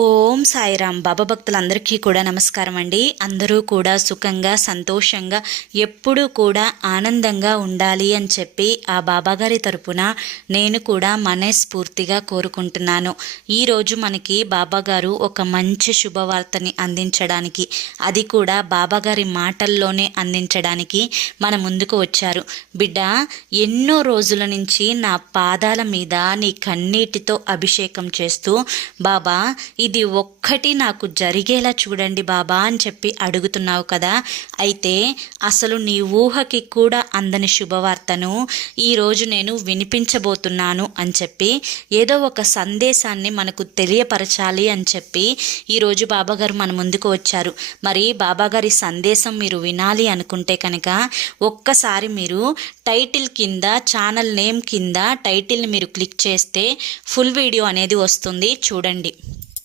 ఓం సాయిరామ్. బాబా భక్తులందరికీ కూడా నమస్కారం అండి. అందరూ కూడా సుఖంగా సంతోషంగా ఎప్పుడూ కూడా ఆనందంగా ఉండాలి అని చెప్పి ఆ బాబాగారి తరపున నేను కూడా మనస్ఫూర్తిగా కోరుకుంటున్నాను. ఈరోజు మనకి బాబాగారు ఒక మంచి శుభవార్తని అందించడానికి, అది కూడా బాబాగారి మాటల్లోనే అందించడానికి మన ముందుకు వచ్చారు. బిడ్డ, ఎన్నో రోజుల నుంచి నా పాదాల మీద నీ కన్నీటితో అభిషేకం చేస్తూ, బాబా ఇది ఒక్కటి నాకు జరిగేలా చూడండి బాబా అని చెప్పి అడుగుతున్నావు కదా. అయితే అసలు నీ ఊహకి కూడా అందని శుభవార్తను ఈరోజు నేను వినిపించబోతున్నాను అని చెప్పి, ఏదో ఒక సందేశాన్ని మనకు తెలియపరచాలి అని చెప్పి ఈరోజు బాబాగారు మన ముందుకు వచ్చారు. మరి బాబాగారి సందేశం మీరు వినాలి అనుకుంటే కనుక ఒక్కసారి మీరు టైటిల్ కింద, ఛానల్ నేమ్ కింద టైటిల్ని మీరు క్లిక్ చేస్తే ఫుల్ వీడియో అనేది వస్తుంది, చూడండి.